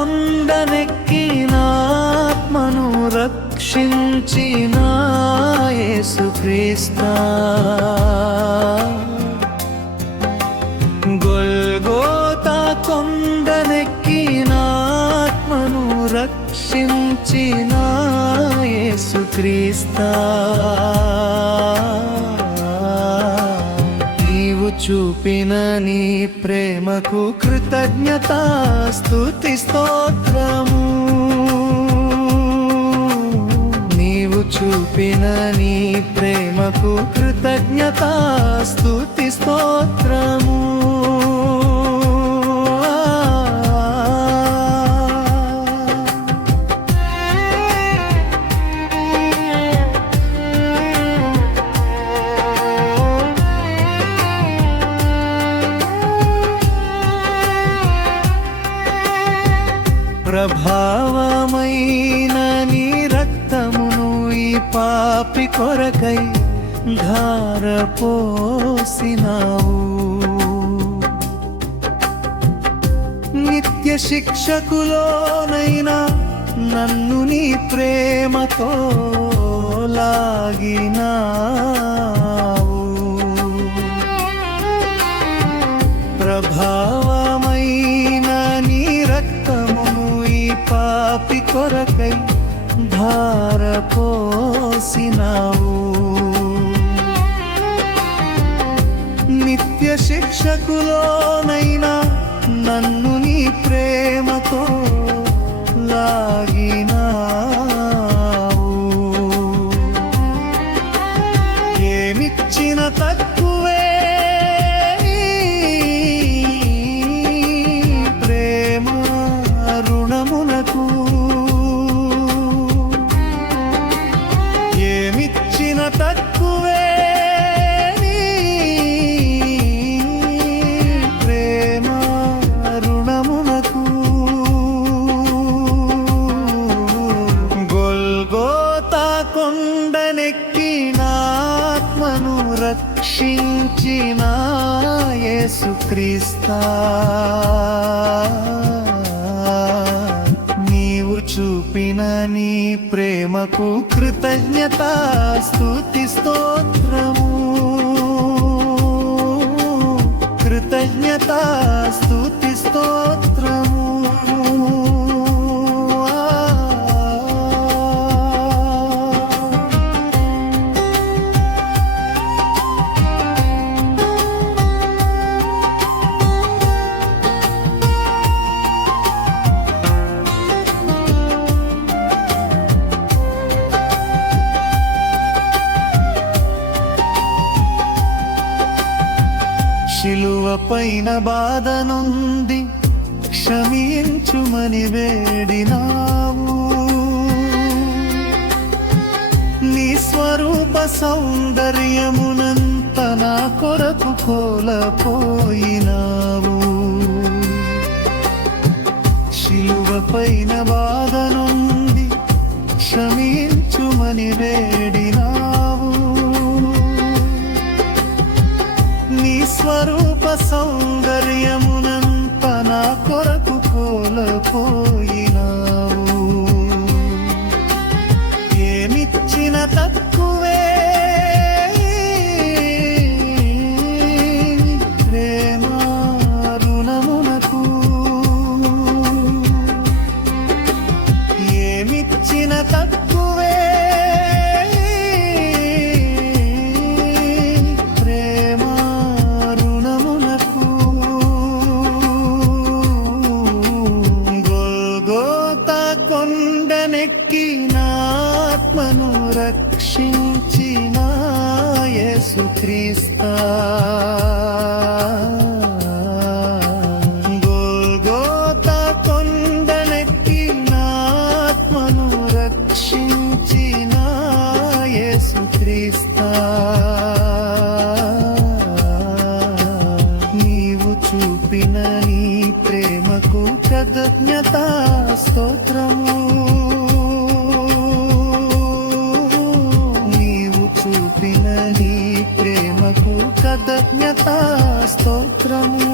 కొండనెక్కిన ఆత్మను రక్షించిన యేసుక్రీస్తా, గొల్గోతా కొండనెక్కిన ఆత్మను రక్షించిన యేసుక్రీస్తా, నీవు చూపిన నీ ప్రేమకు కృతజ్ఞతా స్తుతి స్తోత్రము, నీవు చూపిన నీ ప్రేమకు కృతజ్ఞతా స్తుతి స్తోత్రము. ప్రభావమైన నీ రక్తమును ఈ పాపి కొరకై ధారపోసినావు, నిత్య శిక్షకులోనైనా నన్ను నీ ప్రేమతో లాగినావు. ప్రభావమైన నీ రక్తమును ఈ పాపి కొరకై ధారపోసినావు, నిత్య శిక్షకులోనైనా నన్ను నీ ప్రేమతో లాగినావు. ఏమిచ్చిన తక్కువే ప్రేమ రుణమునకు, ఏమిచ్చిన తక్కువే ప్రేమ రుణమునకు. గొల్గోతా కొండనెక్కిన ఆత్మను రక్షించిన యేసుక్రీస్తా, నీవు చూపిన నీ ప్రేమకు కృతజ్ఞతా స్తుతి స్తోత్రము, కృతజ్ఞతా స్తుతి స్తోత్రము. శిలువ పైన బాధ నుండి క్షమించుమని వేడినావు, నీ స్వరూప సౌందర్యమునంత నా కొరకు కోల్పోయినావు. శిలువ పైన బాధ నుండి క్షమించుమని వేడినావు, నీ స్వరూప సౌందర్యమునంత నా కొరకు కోల్పోయినావు. ఏమిచ్చిన తక్కువే ప్రేమ రుణమునకు, ఏమిచ్చిన తక్కువే కొండనెక్కిన ఆత్మను రక్షించిన యేసుక్రీస్తా, గొల్గోతా కొండనెక్కిన ఆత్మను రక్షించిన యేసుక్రీస్తా, నీవు చూపిన నీ ప్రేమకు కృతజ్ఞతా స్తోత్రము, చూపిన నీ ప్రేమకు కృతజ్ఞతా స్తోత్రము.